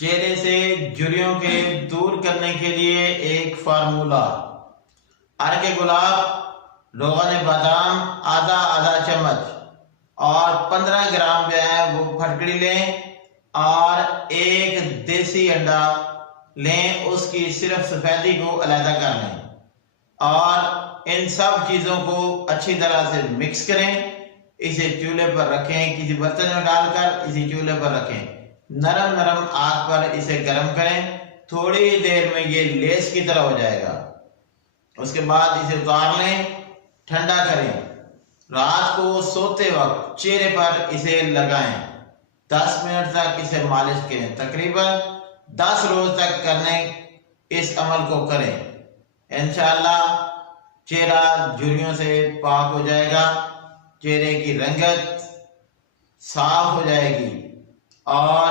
चेहरे से झुर्रियों के दूर करने के लिए एक फार्मूला। अर्क गुलाब, रोगन बादाम आधा आधा चम्मच और 15 ग्राम जो है वो फटकड़ी लें और एक देसी अंडा लें, उसकी सिर्फ सफेदी को अलग कर लें और इन सब चीजों को अच्छी तरह से मिक्स करें। इसे चूल्हे पर रखें, किसी बर्तन में डालकर इसे चूल्हे पर रखें। नरम नरम आग पर इसे गर्म करें। थोड़ी देर में ये लेस की तरह हो जाएगा। उसके बाद इसे उतार लें, ठंडा करें। रात को सोते वक्त चेहरे पर इसे लगाएं। 10 मिनट तक इसे मालिश करें। तकरीबन 10 रोज तक करने इस अमल को करें। इंशाअल्लाह चेहरा झुर्रियों से पाक हो जाएगा, चेहरे की रंगत साफ हो जाएगी और